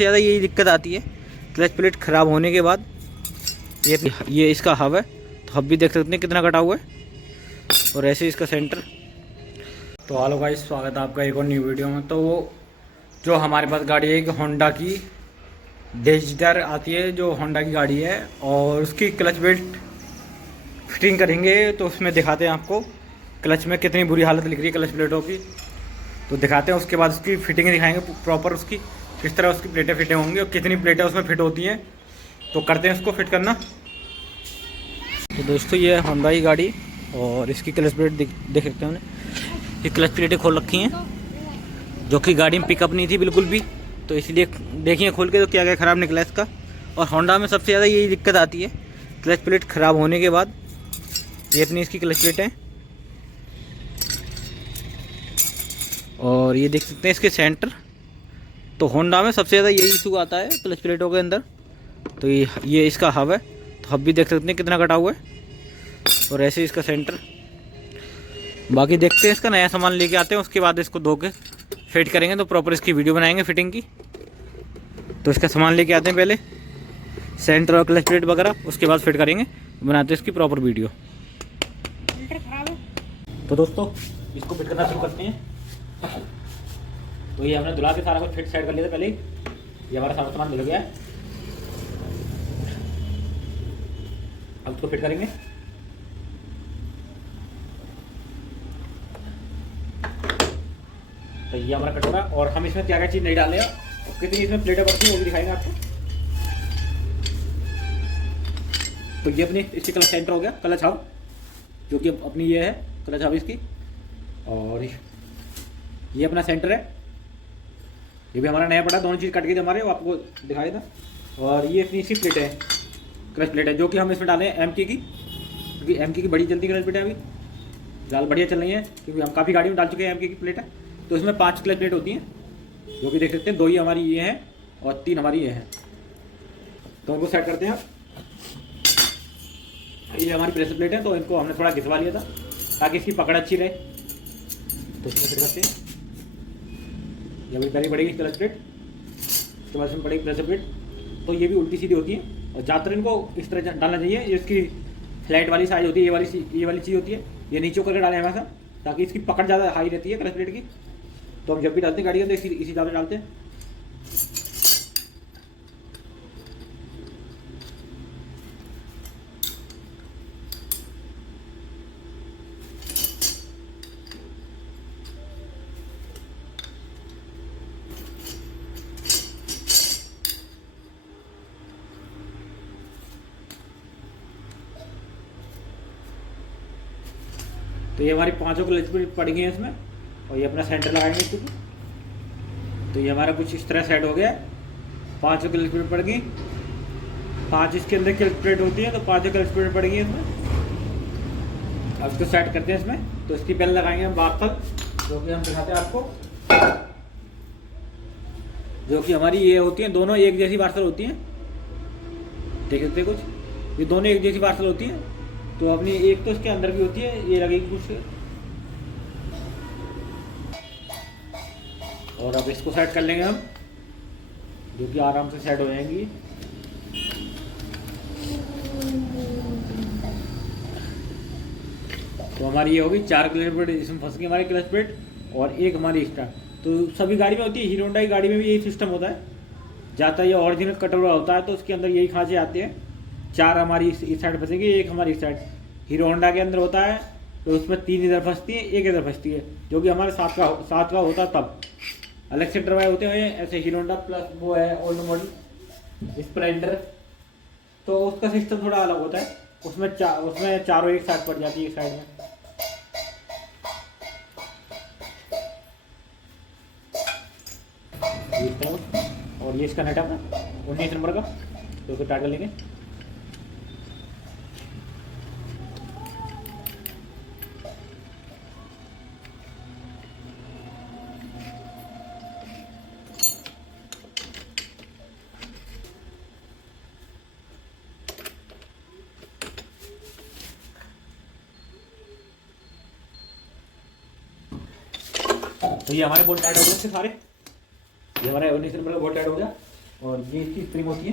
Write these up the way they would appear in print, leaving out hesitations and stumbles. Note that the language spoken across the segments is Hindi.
सबसे ज़्यादा यही दिक्कत आती है क्लच प्लेट ख़राब होने के बाद। ये इसका हब है, तो हब भी देख सकते हैं कितना कटा हुआ है, और ऐसे इसका सेंटर। तो हेलो गाइस, स्वागत है आपका एक और न्यू वीडियो में। तो वो जो हमारे पास गाड़ी है, एक होंडा की डिजायर आती है, जो होंडा की गाड़ी है, और उसकी क्लच बेल्ट फिटिंग करेंगे। तो उसमें दिखाते हैं आपको क्लच में कितनी बुरी हालत लिख रही है क्लच प्लेटों की, तो दिखाते हैं। उसके बाद उसकी फिटिंग दिखाएंगे प्रॉपर, उसकी किस तरह उसकी प्लेटें फिटें होंगी और कितनी प्लेटें उसमें फिट होती हैं। तो करते हैं उसको फिट करना। तो दोस्तों, ये है होंडा की गाड़ी और इसकी क्लच प्लेट देख सकते हैं। ये क्लच प्लेटें खोल रखी हैं, जो कि गाड़ी में पिकअप नहीं थी बिल्कुल भी, तो इसलिए देखिए खोल के तो क्या क्या ख़राब निकला इसका। और होंडा में सबसे ज़्यादा यही दिक्कत आती है क्लच प्लेट ख़राब होने के बाद। ये अपनी इसकी क्लच प्लेट है, और ये देख सकते हैं इसके सेंटर। तो होंडा में सबसे ज़्यादा यही इशू आता है क्लच प्लेटों के अंदर। तो ये इसका हब है, तो हब भी देख सकते हैं कितना कटा हुआ है, और ऐसे इसका सेंटर। बाकी देखते हैं, इसका नया सामान लेके आते हैं, उसके बाद इसको धो के फिट करेंगे। तो प्रॉपर इसकी वीडियो बनाएंगे फिटिंग की। तो इसका सामान लेके आते हैं पहले, सेंटर और क्लच प्लेट वगैरह, उसके बाद फिट करेंगे, बनाते हैं इसकी प्रॉपर वीडियो। तो दोस्तों, इसको फिट करना शुरू करते हैं। तो ये हमने धुला के सारा कुछ फिट साइड कर लिया था पहले ही। ये हमारा सारा सामान धुल गया है, अब इसको फिट करेंगे। तो ये हमारा कटोरा, और हम इसमें क्या क्या चीज़ नहीं डाले और कितनी इसमें प्लेटें पड़ती है वो भी दिखाएंगे आपको। तो ये अपनी इसकी क्लच सेंटर हो गया, क्लच हब, जो कि अपनी ये है क्लच हब इसकी। और ये अपना सेंटर है, ये भी हमारा नया पड़ा, दोनों चीज़ कट गई थी हमारे, वो आपको दिखाया था। और ये अपनी इसकी प्लेट है, क्लच प्लेट है, जो कि हम इसमें डाले हैं एमके की, क्योंकि एमके की बड़ी जल्दी क्लच प्लेट है, अभी फिलहाल बढ़िया चल रही है, क्योंकि हम काफ़ी गाड़ी में डाल चुके हैं एमके की प्लेट है। तो इसमें 5 क्लच प्लेट होती हैं, जो कि देख सकते हैं, 2 ही हमारी ये हैं और 3 हमारी ये हैं। तो इनको सेट करते हैं। ये हमारी प्रेशर प्लेट है, तो इनको हमने थोड़ा घिसवा लिया था ताकि इसकी पकड़ अच्छी रहे। तो इसमें फिट करते हैं। ये हमारी पहले पड़ेगी क्लच प्लेट, उसके बाद इसमें पड़ेगी प्रेशर प्लेट। तो ये भी उल्टी सीधी होती है, और ज़्यादातर इनको इस तरह डालना चाहिए। ये इसकी फ्लैट वाली साइज होती है, ये वाली चीज़ होती है, ये नीचे करके डालें हमेशा, ताकि इसकी पकड़ ज़्यादा हाई रहती है क्लच प्लेट की। तो हम जब भी डालते हैं गाड़ी के अंदर इसी हिसाब से डालते हैं। तो ये हमारी 5 क्लच प्लेट पड़ गई है इसमें, और ये अपना सेंटर लगाएंगे इसको। तो ये हमारा कुछ इस तरह सेट हो गया, 5 क्लच प्लेट पड़ गई, 5 इसके अंदर क्लच प्लेट होती है, तो 5 क्लच प्लेट पड़ गई है इसमें। अब इसको सेट करते हैं इसमें। तो इसकी बेल लगाएंगे हम बाहर तक, जो कि हम दिखाते हैं आपको, जो कि हमारी ये होती हैं, दोनों एक जैसी पार्सल होती हैं, देख सकते हैं कुछ, ये दोनों एक जैसी पार्सल होती हैं। तो अपनी एक तो इसके अंदर भी होती है, ये लगेगी कुछ, और अब इसको सेट कर लेंगे हम, जो कि आराम से सेट हो जाएंगी। तो हमारी ये होगी 4 क्लच प्लेट, इसमें फंस गई हमारी क्लच प्लेट, और एक हमारी स्टार्ट। तो सभी गाड़ी में होती है, हीरो होंडा की गाड़ी में भी यही सिस्टम होता है। ज़्यादातर ये ओरिजिनल कटोरा होता है, तो उसके अंदर यही खांचे आते हैं। 4 हमारी इस साइड फंसेगी, एक हमारी इस साइड। हीरो होंडा के अंदर होता है, तो उसमें 3 इधर फंसती है, एक इधर फंसती है, जो कि हमारे 7 का होता है। तब अलग से डरवाए होते हैं ऐसे। हीरो होंडा प्लस वो है ओल्ड मॉडल स्प्लेंडर, तो उसका सिस्टम थोड़ा अलग होता है, उसमें चारों एक साथ पड़ जाती है एक साइड में। और ये इसका नेट अपना 19 नंबर का, तो उसको टाइट कर लेंगे। तो ये हमारे बोल्ट टाइट हो गए थे सारे, ये हमारा 19 नंबर का बोल्ट टाइट हो गया। और ये इसकी स्प्रिंग होती है,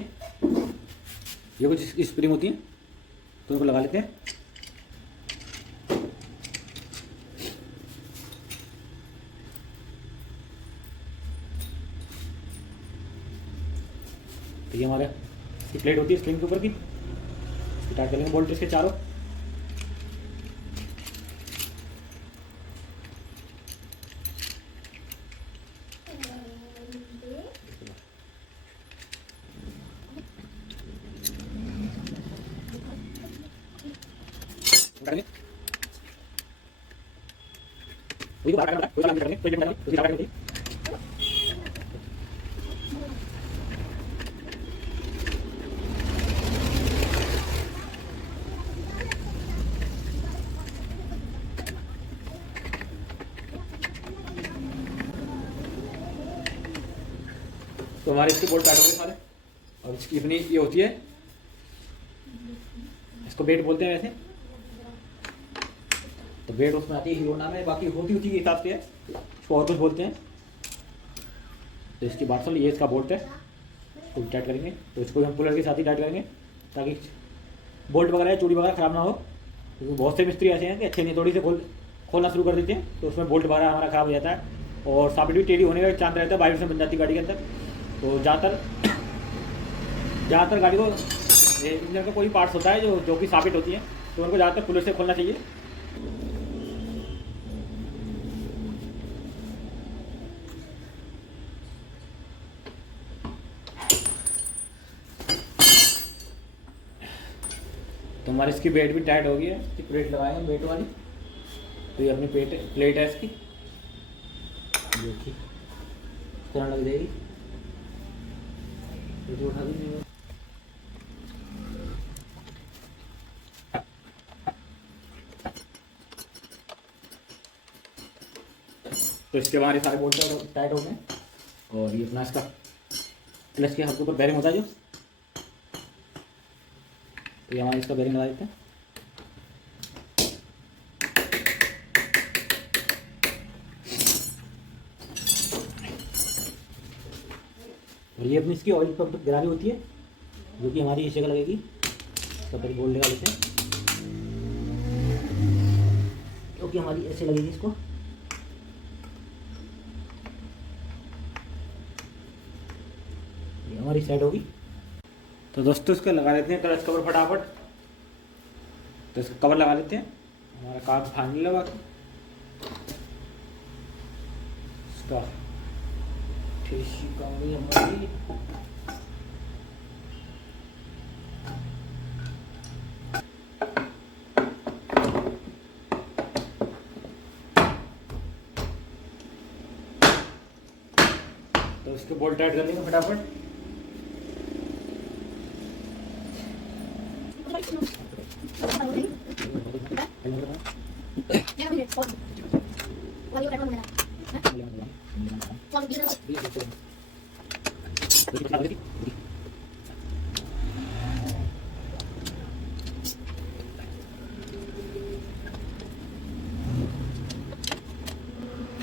ये कुछ इसकी स्प्रिंग होती है, तो इनको लगा लेते हैं। तो ये हमारे इसकी प्लेट होती है स्प्रिंग के ऊपर की, टाइट कर लेंगे बोल्ट इसके चारों। तो हमारे इसके बोल्ट टाइट हो गए सारे। और इसकी अपनी ये होती है, इसको बेट बोलते हैं वैसे, तो बेट उसमें आती है, हीरो नाम है, बाकी होती के हिसाब से है, इसको और कुछ बोलते हैं। तो इसकी बात सुन, ये इसका बोल्ट है, इसको टाइट करेंगे। तो इसको हम पुलर के साथ ही टाइट करेंगे ताकि बोल्ट वगैरह चूड़ी वगैरह खराब ना हो, क्योंकि बहुत से मिस्त्री ऐसे हैं कि अच्छे नहीं थोड़ी से खोलना शुरू कर देते हैं, तो उसमें बोल्ट वगैरह हमारा खराब हो जाता है और साबित भी टेढ़ी होने का चांस रहता है, वाइब्रेशन बन जाती है गाड़ी के अंदर। तो ज़्यादातर गाड़ी को इंजन का कोई पार्ट्स होता है जो कि साबित होती है, तो उनको ज़्यादातर पुलिस से खोलना चाहिए। तो हमारी इसकी बेट भी टाइट हो गई है, इसकी प्लेट लगाएंगे बेट वाली। तो ये अपनी प्लेट है इसकी, देखिए इस तरह लग जाएगी। उठा दीजिए। तो इसके हमारे सारे बोल्ट टाइट हो गए। और ये अपना इसका क्लच के हल्के ऊपर बेरिंग होता है जो, तो ये हमारे इसका बेरिंग लगा देते हैं। और ये अपनी इसकी ऑयल पंप गिरानी होती है, जो कि हमारी इस जगह लगेगी, इसका बेरिंग बोल्ट लगा लेते हैं, क्योंकि हमारी ऐसे लगेगी इसको। ये हमारी साइड होगी। तो दोस्तों इसका लगा लेते हैं क्लच कवर फटाफट। तो इसका कवर लगा लेते हैं, हमारा काम फाइनल लगा इसका ठेसी कमी हमारी। तो इसके बोल्ट टाइट कर लेंगे फटाफट।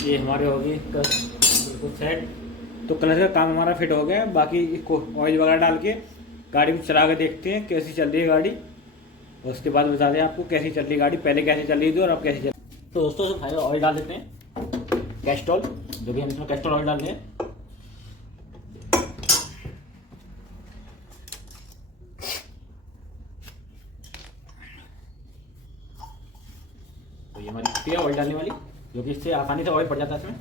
ये हमारे हो गए बिल्कुल सेट। तो कलर का काम हमारा फिट हो गया। बाकी इसको ऑयल वगैरह डाल के गाड़ी को चला के देखते हैं कैसी चल रही है गाड़ी, और उसके बाद बता दें आपको कैसी चल रही है गाड़ी, पहले कैसे चल रही थी और अब कैसे चल। तो दोस्तों से फाइनल ऑयल डाल देते हैं, कैस्ट्रॉल, जो भी हम इसमें कैस्ट्रॉल ऑयल डाल रहे हैं। तो ये हमारी कुट्टी है ऑयल डालने वाली, जो कि इससे आसानी से ऑयल पड़ जाता है इसमें।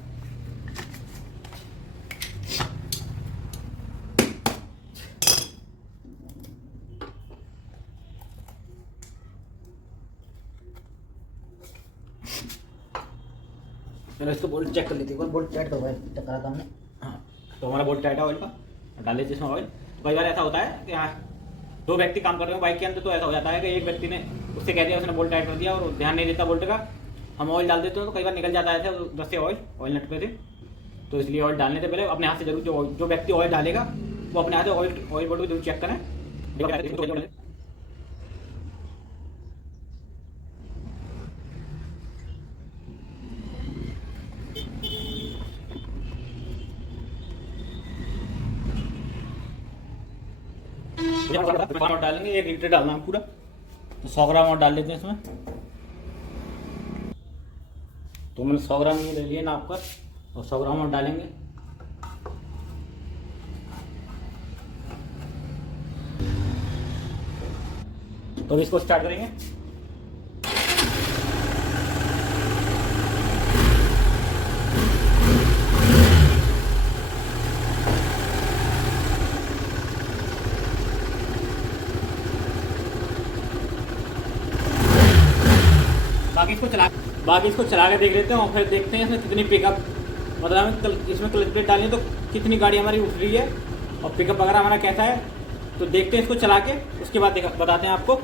चलो इसको बोल्ट चेक कर लेते हैं, बोल्ट टाइट करवाया चेक करा था हमने। हाँ, तो हमारा बोल्ट टाइट है ऑयल का, डाल लेते इसमें ऑयल। तो कई बार ऐसा होता है कि हाँ दो व्यक्ति काम कर रहे हो बाइक के अंदर, तो ऐसा हो जाता है कि एक व्यक्ति ने उससे कह दिया, उसने बोल्ट टाइट कर दिया और ध्यान नहीं देता बोल्ट का, हम ऑयल डाल देते हो तो कई बार निकल जाता है ऐसे दस से ऑयल नट पे से। तो इसलिए ऑयल डालने से पहले अपने हाथ से जरूर जो व्यक्ति ऑयल डालेगा वो अपने हाथ से ऑयल बोल्ट को जरूर चेक करें। और डालेंगे 1 लीटर डालना है पूरा, तो 100 ग्राम और डाल लेते हैं इसमें। तो मैंने 100 ग्राम ये ले लिए नाप कर, और 100 ग्राम और डालेंगे। तो इसको स्टार्ट करेंगे। बाकी इसको चला के देख लेते हैं और फिर देखते हैं इसमें कितनी पिकअप, मतलब हमें इसमें क्लच प्लेट डालनी है तो कितनी गाड़ी हमारी उठ रही है और पिकअप वगैरह हमारा कैसा है। तो देखते हैं इसको चला के, उसके बाद बताते हैं आपको।